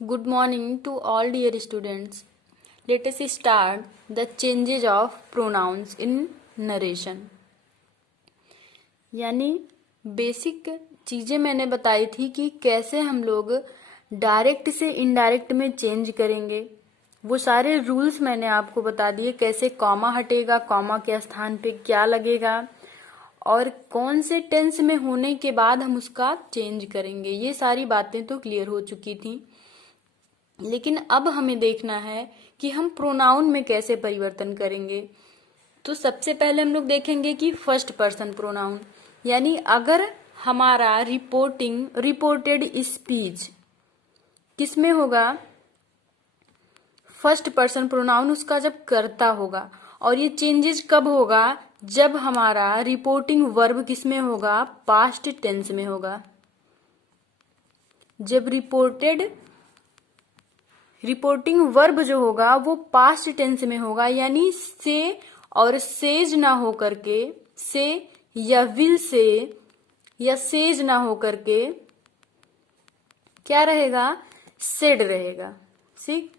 Good morning to all dear students. Let us start the changes of pronouns in narration. यानी basic चीज़ें मैंने बताई थी कि कैसे हम लोग डायरेक्ट से इनडायरेक्ट में चेंज करेंगे। वो सारे रूल्स मैंने आपको बता दिए, कैसे कॉमा हटेगा, कॉमा के स्थान पे क्या लगेगा और कौन से टेंस में होने के बाद हम उसका चेंज करेंगे। ये सारी बातें तो क्लियर हो चुकी थी, लेकिन अब हमें देखना है कि हम प्रोनाउन में कैसे परिवर्तन करेंगे। तो सबसे पहले हम लोग देखेंगे कि फर्स्ट पर्सन प्रोनाउन, यानी अगर हमारा रिपोर्टेड स्पीच किस में होगा, फर्स्ट पर्सन प्रोनाउन उसका जब कर्ता होगा। और ये चेंजेस कब होगा, जब हमारा रिपोर्टिंग वर्ब किस में होगा, पास्ट टेंस में होगा। जब रिपोर्टिंग वर्ब जो होगा वो पास्ट टेंस में होगा, यानी से और सेज ना हो करके, से या विल से या सेज ना हो करके क्या रहेगा, सेड रहेगा। ठीक,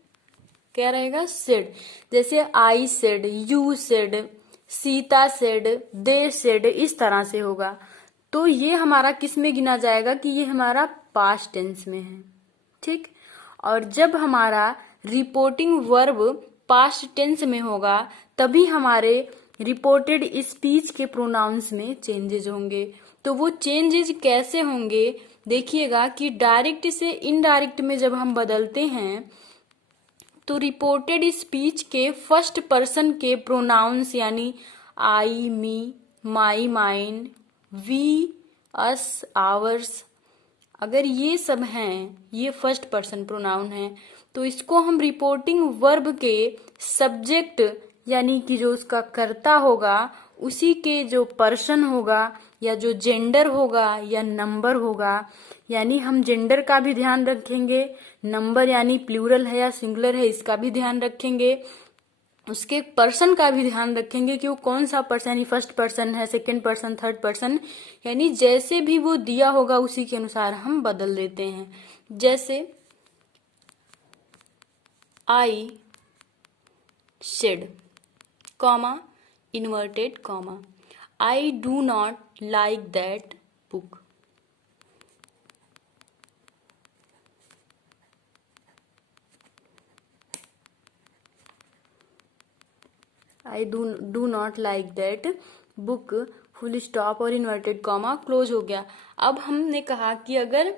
क्या रहेगा, सेड। जैसे I said, you said, Sita said, they said, इस तरह से होगा। तो ये हमारा किस में गिना जाएगा कि ये हमारा पास्ट टेंस में है। ठीक, और जब हमारा रिपोर्टिंग वर्ब पास्ट टेंस में होगा तभी हमारे रिपोर्टेड स्पीच के प्रोनाउंस में चेंजेज होंगे। तो वो चेंजेज कैसे होंगे, देखिएगा कि डायरेक्ट से इनडायरेक्ट में जब हम बदलते हैं तो रिपोर्टेड स्पीच के फर्स्ट पर्सन के प्रोनाउंस यानी आई, मी, माई, माइन, वी, अस, आवर्स, अगर ये सब हैं, ये फर्स्ट पर्सन प्रोनाउन है, तो इसको हम रिपोर्टिंग वर्ब के सब्जेक्ट यानी कि जो उसका कर्ता होगा उसी के जो पर्सन होगा या जो जेंडर होगा या नंबर होगा, यानी हम जेंडर का भी ध्यान रखेंगे, नंबर यानी प्लूरल है या सिंगुलर है इसका भी ध्यान रखेंगे, उसके पर्सन का भी ध्यान रखेंगे कि वो कौन सा पर्सन, यानी फर्स्ट पर्सन है, सेकंड पर्सन, थर्ड पर्सन, यानी जैसे भी वो दिया होगा उसी के अनुसार हम बदल देते हैं। जैसे I said, comma, inverted comma, I do not like that book. I do not like that book, full stop और इन्वर्टेड कॉमा, क्लोज हो गया। अब हमने कहा कि अगर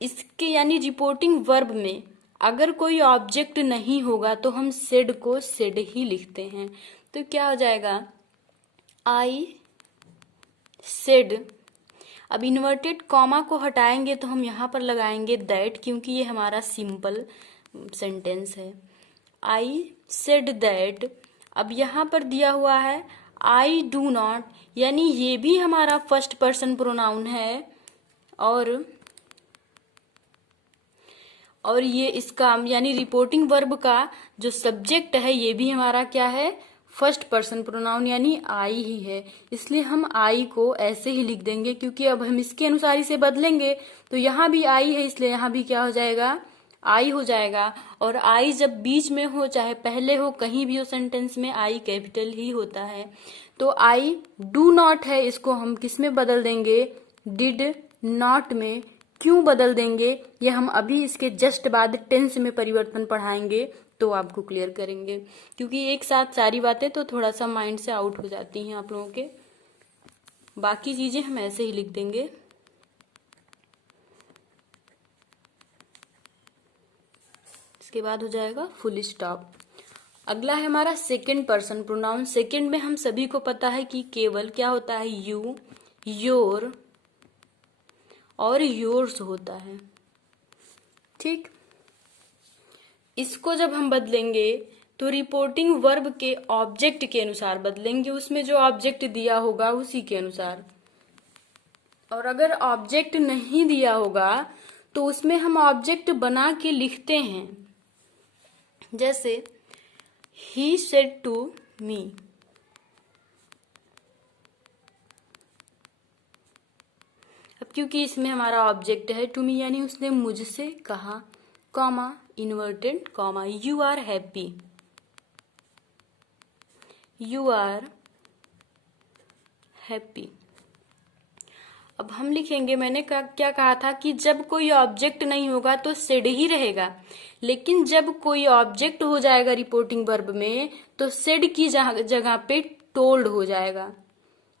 इसके यानी रिपोर्टिंग वर्ब में अगर कोई ऑब्जेक्ट नहीं होगा तो हम सेड को सेड ही लिखते हैं। तो क्या हो जाएगा, आई सेड। अब इन्वर्टेड कॉमा को हटाएंगे तो हम यहाँ पर लगाएंगे दैट, क्योंकि ये हमारा सिंपल सेंटेंस है। आई सेड दैट, अब यहाँ पर दिया हुआ है आई डू नॉट, यानी ये भी हमारा फर्स्ट पर्सन प्रोनाउन है और ये इसका यानी रिपोर्टिंग वर्ब का जो सब्जेक्ट है ये भी हमारा क्या है, फर्स्ट पर्सन प्रोनाउन यानी आई ही है। इसलिए हम आई को ऐसे ही लिख देंगे, क्योंकि अब हम इसके अनुसार इसे बदलेंगे तो यहाँ भी आई है, इसलिए यहाँ भी क्या हो जाएगा, आई हो जाएगा। और आई जब बीच में हो चाहे पहले हो, कहीं भी हो सेंटेंस में, आई कैपिटल ही होता है। तो आई डू नॉट है, इसको हम किस में बदल देंगे, डिड नॉट में। क्यों बदल देंगे ये हम अभी इसके जस्ट बाद टेंस में परिवर्तन पढ़ाएंगे तो आपको क्लियर करेंगे, क्योंकि एक साथ सारी बातें तो थोड़ा सा माइंड से आउट हो जाती हैं आप लोगों के। बाकी चीजें हम ऐसे ही लिख देंगे। इसके बाद हो जाएगा फुल स्टॉप। अगला है हमारा सेकंड पर्सन प्रोनाउन। सेकंड में हम सभी को पता है कि केवल क्या होता है, यू, योर और योर्स होता है। ठीक, इसको जब हम बदलेंगे तो रिपोर्टिंग वर्ब के ऑब्जेक्ट के अनुसार बदलेंगे, उसमें जो ऑब्जेक्ट दिया होगा उसी के अनुसार। और अगर ऑब्जेक्ट नहीं दिया होगा तो उसमें हम ऑब्जेक्ट बना के लिखते हैं। जैसे ही सेड टू मी, अब क्योंकि इसमें हमारा ऑब्जेक्ट है टू मी, यानी उसने मुझसे कहा, comma inverted comma, you are happy, you are happy. अब हम लिखेंगे, मैंने क्या कहा था कि जब कोई ऑब्जेक्ट नहीं होगा तो सेड ही रहेगा, लेकिन जब कोई ऑब्जेक्ट हो जाएगा रिपोर्टिंग वर्ब में तो सेड की जगह पे टोल्ड हो जाएगा।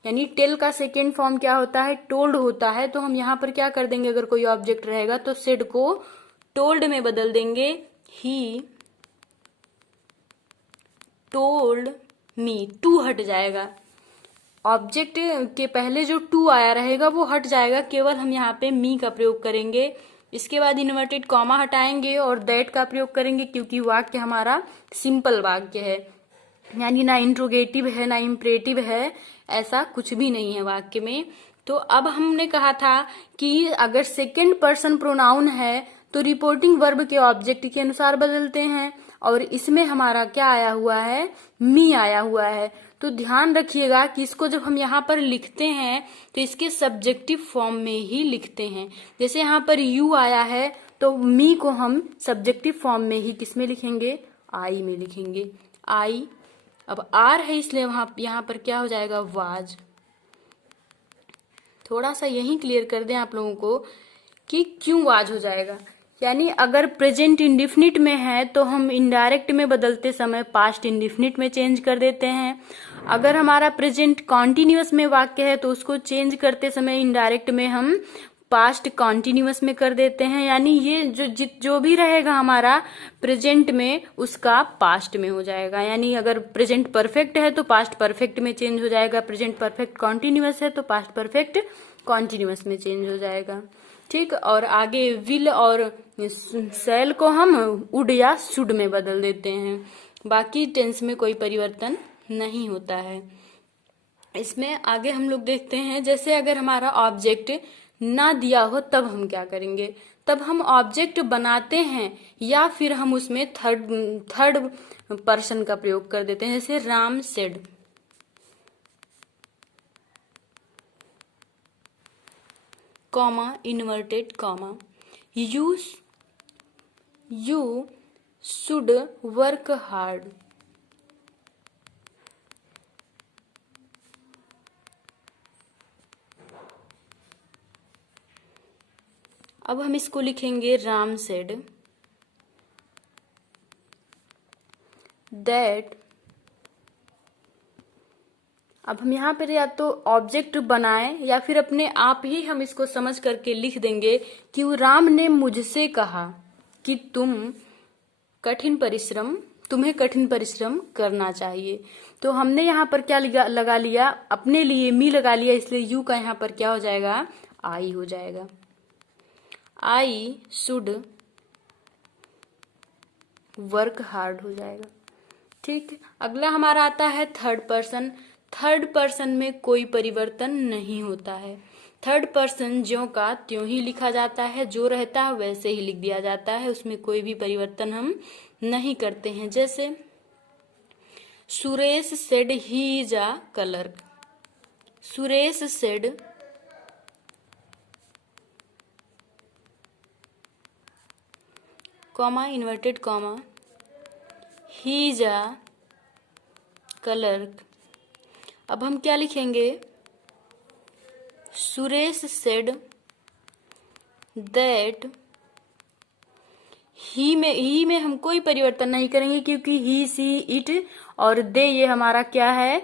यानी टेल का सेकेंड फॉर्म क्या होता है, टोल्ड होता है। तो हम यहाँ पर क्या कर देंगे, अगर कोई ऑब्जेक्ट रहेगा तो सेड को टोल्ड में बदल देंगे, ही टोल्ड मी, टू हट जाएगा। ऑब्जेक्ट के पहले जो टू आया रहेगा वो हट जाएगा, केवल हम यहाँ पे मी का प्रयोग करेंगे। इसके बाद इन्वर्टेड कॉमा हटाएंगे और दैट का प्रयोग करेंगे, क्योंकि वाक्य हमारा सिंपल वाक्य है, यानी ना इंट्रोगेटिव है ना इम्परेटिव है, ऐसा कुछ भी नहीं है वाक्य में। तो अब हमने कहा था कि अगर सेकेंड पर्सन प्रोनाउन है तो रिपोर्टिंग वर्ब के ऑब्जेक्ट के अनुसार बदलते हैं, और इसमें हमारा क्या आया हुआ है, मी आया हुआ है। तो ध्यान रखिएगा कि इसको जब हम यहाँ पर लिखते हैं तो इसके सब्जेक्टिव फॉर्म में ही लिखते हैं। जैसे यहाँ पर यू आया है तो मी को हम सब्जेक्टिव फॉर्म में ही किसमें लिखेंगे, आई में लिखेंगे, आई। अब आर है इसलिए यहाँ पर क्या हो जाएगा, वाज। थोड़ा सा यही क्लियर कर दें आप लोगों को कि क्यों वाज हो जाएगा। यानी अगर प्रेजेंट इंडिफिनिट में है तो हम इनडायरेक्ट में बदलते समय पास्ट इंडिफिनिट में चेंज कर देते हैं। अगर हमारा प्रेजेंट कॉन्टिन्यूअस में वाक्य है तो उसको चेंज करते समय इनडायरेक्ट में हम पास्ट कॉन्टिन्यूअस में कर देते हैं। यानी ये जो भी रहेगा हमारा प्रेजेंट में उसका पास्ट में हो जाएगा। यानी अगर प्रेजेंट परफेक्ट है तो पास्ट परफेक्ट में चेंज हो जाएगा, प्रेजेंट परफेक्ट कॉन्टिन्यूअस है तो पास्ट परफेक्ट कॉन्टिन्यूअस में चेंज हो जाएगा। ठीक, और आगे विल और शैल को हम वुड या शुड में बदल देते हैं। बाकी टेंस में कोई परिवर्तन नहीं होता है। इसमें आगे हम लोग देखते हैं, जैसे अगर हमारा ऑब्जेक्ट ना दिया हो तब हम क्या करेंगे, तब हम ऑब्जेक्ट बनाते हैं या फिर हम उसमें थर्ड पर्सन का प्रयोग कर देते हैं। जैसे Ram said, comma inverted comma, you should work hard. अब हम इसको लिखेंगे, राम सेड दैट। अब हम यहाँ पर या तो ऑब्जेक्ट बनाएं या फिर अपने आप ही हम इसको समझ करके लिख देंगे कि राम ने मुझसे कहा कि तुम्हें कठिन परिश्रम करना चाहिए। तो हमने यहाँ पर क्या लगा लिया, अपने लिए मी लगा लिया, इसलिए यू का यहाँ पर क्या हो जाएगा, आई हो जाएगा। आई शुड वर्क हार्ड हो जाएगा। ठीक, अगला हमारा आता है थर्ड पर्सन। थर्ड पर्सन में कोई परिवर्तन नहीं होता है। थर्ड पर्सन ज्यों का त्यों ही लिखा जाता है, जो रहता है वैसे ही लिख दिया जाता है, उसमें कोई भी परिवर्तन हम नहीं करते हैं। जैसे Suresh said he is a clerk, Suresh said comma inverted comma he is a clerk. अब हम क्या लिखेंगे, सुरेश सेड दैट, ही में हम कोई परिवर्तन नहीं करेंगे क्योंकि ही सी इट और दे ये हमारा क्या है,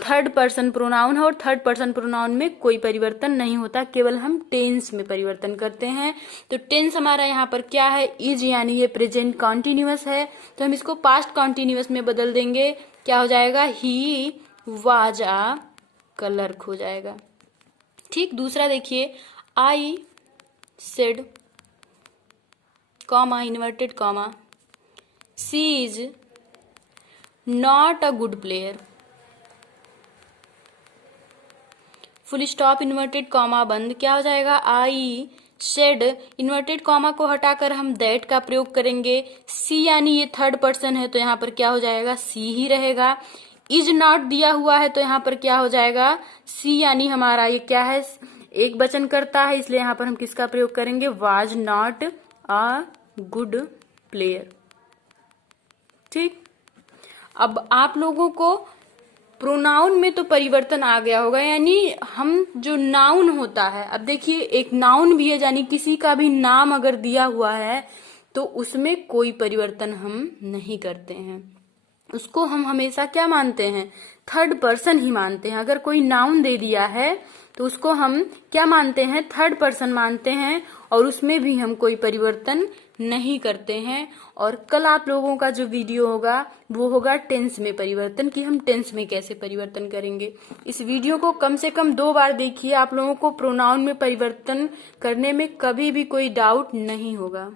थर्ड पर्सन प्रोनाउन है, और थर्ड पर्सन प्रोनाउन में कोई परिवर्तन नहीं होता, केवल हम टेंस में परिवर्तन करते हैं। तो टेंस हमारा यहाँ पर क्या है, इज, यानी ये प्रेजेंट कॉन्टिन्यूअस है, तो हम इसको पास्ट कॉन्टिन्यूअस में बदल देंगे। क्या हो जाएगा, ही वाज अ क्लर्क हो जाएगा। ठीक, दूसरा देखिए, I said comma inverted comma she is not a good player, full stop inverted comma बंद। क्या हो जाएगा, आई सेड, इन्वर्टेड कॉमा को हटाकर हम दैट का प्रयोग करेंगे। सी यानी ये थर्ड पर्सन है तो यहाँ पर क्या हो जाएगा, सी ही रहेगा। इज नॉट दिया हुआ है तो यहाँ पर क्या हो जाएगा, सी, यानी हमारा ये क्या है, एक वचन करता है, इसलिए यहाँ पर हम किसका प्रयोग करेंगे, was not a good player. ठीक, अब आप लोगों को प्रोनाउन में तो परिवर्तन आ गया होगा, यानी हम जो नाउन होता है, अब देखिए एक नाउन भी है, यानी किसी का भी नाम अगर दिया हुआ है तो उसमें कोई परिवर्तन हम नहीं करते हैं, उसको हम हमेशा क्या मानते हैं, थर्ड पर्सन ही मानते हैं। अगर कोई नाउन दे दिया है तो उसको हम क्या मानते हैं, थर्ड पर्सन मानते हैं, और उसमें भी हम कोई परिवर्तन नहीं करते हैं। और कल आप लोगों का जो वीडियो होगा वो होगा टेंस में परिवर्तन, कि हम टेंस में कैसे परिवर्तन करेंगे। इस वीडियो को कम से कम 2 बार देखिए, आप लोगों को प्रोनाउन में परिवर्तन करने में कभी भी कोई डाउट नहीं होगा।